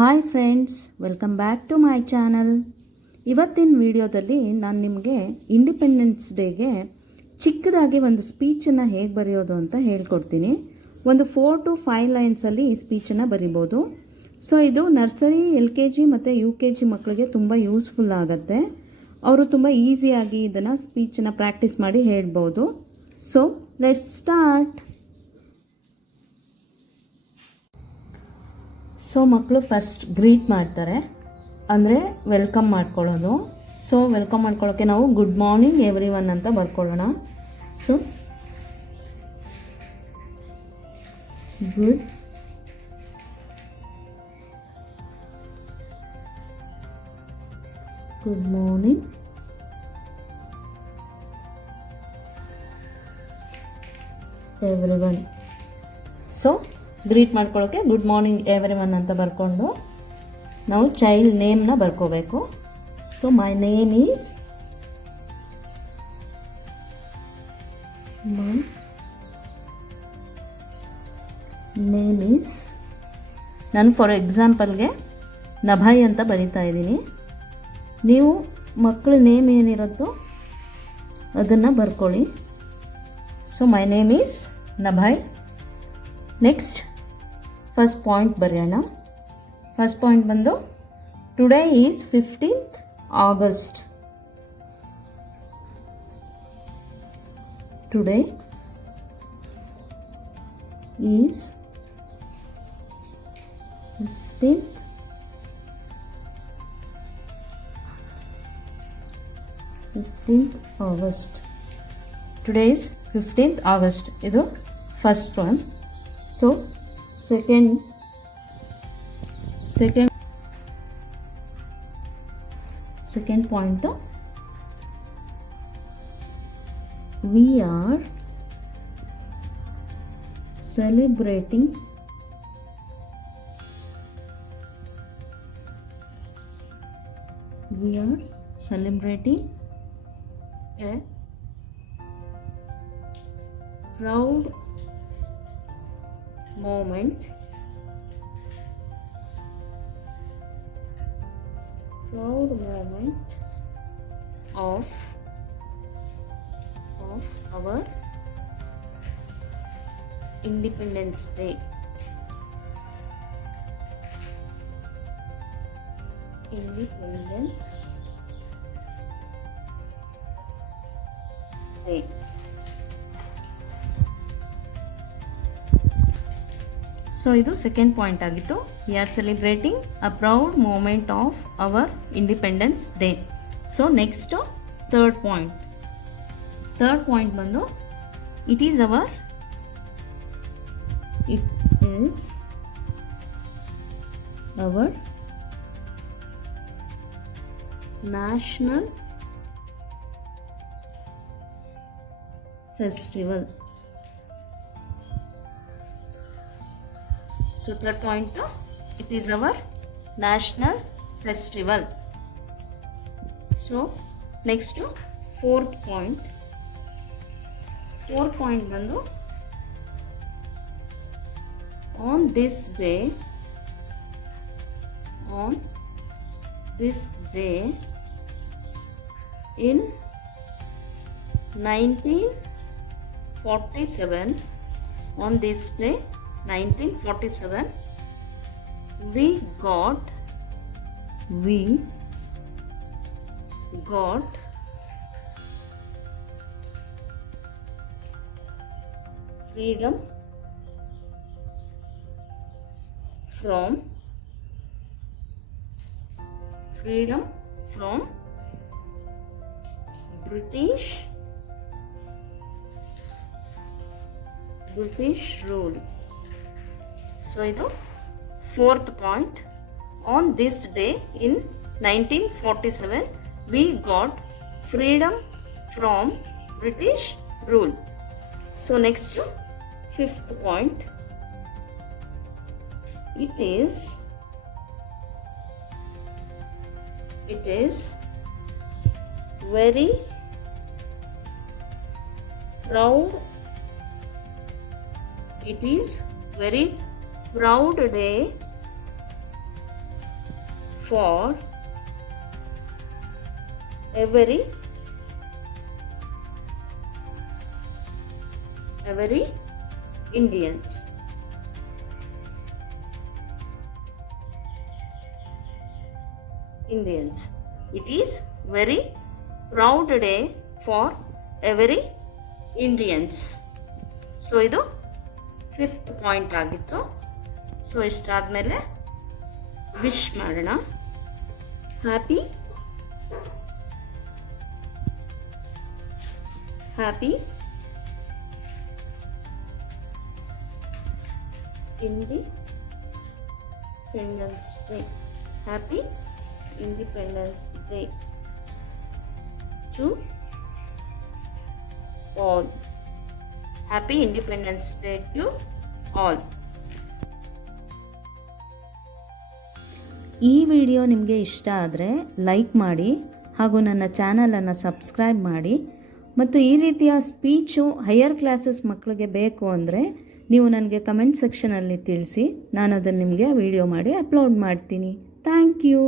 Hi friends, welcome back to my channel. ಇವತ್ತಿನ ವಿಡಿಯೋದಲ್ಲಿ ನಾನು ನಿಮಗೆ ಇಂಡಿಪೆಂಡೆನ್ಸ್ ಡೇಗೆ ಚಿಕ್ಕದಾಗಿ ಒಂದು ಸ್ಪೀಚನ್ನು ಹೇಗೆ ಬರೆಯೋದು ಅಂತ ಹೇಳ್ಕೊಡ್ತೀನಿ. ಒಂದು 4 to 5 ಲೈನ್ಸಲ್ಲಿ ಈ ಸ್ಪೀಚನ್ನು ಬರಿಬೋದು. ಸೊ ಇದು ನರ್ಸರಿ, LKG ಮತ್ತು UKG ಮಕ್ಕಳಿಗೆ ತುಂಬ ಯೂಸ್ಫುಲ್ ಆಗುತ್ತೆ. ಅವರು ತುಂಬ ಈಸಿಯಾಗಿ ಇದನ್ನು ಸ್ಪೀಚನ್ನು ಪ್ರಾಕ್ಟೀಸ್ ಮಾಡಿ ಹೇಳ್ಬೋದು. So let's start. ಸೊ ಮಕ್ಕಳು ಫಸ್ಟ್ ಗ್ರೀಟ್ ಮಾಡ್ತಾರೆ, ಅಂದರೆ ವೆಲ್ಕಮ್ ಮಾಡ್ಕೊಳ್ಳೋದು. ಸೊ ವೆಲ್ಕಮ್ ಮಾಡ್ಕೊಳ್ಳೋಕ್ಕೆ ನಾವು ಗುಡ್ ಮಾರ್ನಿಂಗ್ ಎವ್ರಿ ಒನ್ ಅಂತ ಬರ್ಕೊಳ್ಳೋಣ. So good morning everyone. So ಗ್ರೀಟ್ ಮಾಡ್ಕೊಳ್ಳೋಕ್ಕೆ ಗುಡ್ ಮಾರ್ನಿಂಗ್ ಎವ್ರಿ ಒನ್ ಅಂತ ಬರ್ಕೊಂಡು ನಾವು ಚೈಲ್ಡ್ ನೇಮ್ನ ಬರ್ಕೋಬೇಕು. ಸೊ ಮೈ ನೇಮ್ ಈಸ್ ನಾನು ಫಾರ್ ಎಕ್ಸಾಂಪಲ್ಗೆ ನಭಯ್ ಅಂತ ಬರಿತಾ ಇದ್ದೀನಿ. ನೀವು ಮಕ್ಕಳ ನೇಮ್ ಏನಿರುತ್ತೋ ಅದನ್ನು ಬರ್ಕೊಳ್ಳಿ. So my name is Nabhay. Next first point ಬರೆಯೋಣ. ಫಸ್ಟ್ ಪಾಯಿಂಟ್ ಬಂದು today is 15th August. Today is 15th August. Today is 15th August. ಇದು first one. So second point, we are celebrating a proud moment of our Independence Day. So ಇದು second point ಆಗಿತ್ತು. We are celebrating a proud moment of our Independence Day. So next third point ಬಂದು it is our national festival. So third point, it is our national festival. So next to fourth point bandu on this day in 1947, on this day 1947, we got freedom from British rule. So ಇದು fourth point. On this day in 1947, we got freedom from British rule. So next to fifth point, it is very proud. It is very proud day for every Indians. It is very proud day for every Indians. So ಇದು 5th point ಆಗಿತ್ತು. ಸೊ ಇಷ್ಟಾದಮೇಲೆ ವಿಶ್ ಮಾಡೋಣ. Happy independence day. Happy independence day to all. Happy Independence Day to all. ಈ ವಿಡಿಯೋ ನಿಮಗೆ ಇಷ್ಟ ಆದರೆ ಲೈಕ್ ಮಾಡಿ ಹಾಗೂ ನನ್ನ ಚಾನಲನ್ನು ಸಬ್ಸ್ಕ್ರೈಬ್ ಮಾಡಿ. ಮತ್ತು ಈ ರೀತಿಯ ಸ್ಪೀಚು ಹೈಯರ್ ಕ್ಲಾಸಸ್ ಮಕ್ಕಳಿಗೆ ಬೇಕು ಅಂದರೆ ನೀವು ನನಗೆ ಕಮೆಂಟ್ ಸೆಕ್ಷನಲ್ಲಿ ತಿಳಿಸಿ, ನಾನು ಅದನ್ನು ನಿಮಗೆ ವಿಡಿಯೋ ಮಾಡಿ ಅಪ್ಲೋಡ್ ಮಾಡ್ತೀನಿ. Thank you.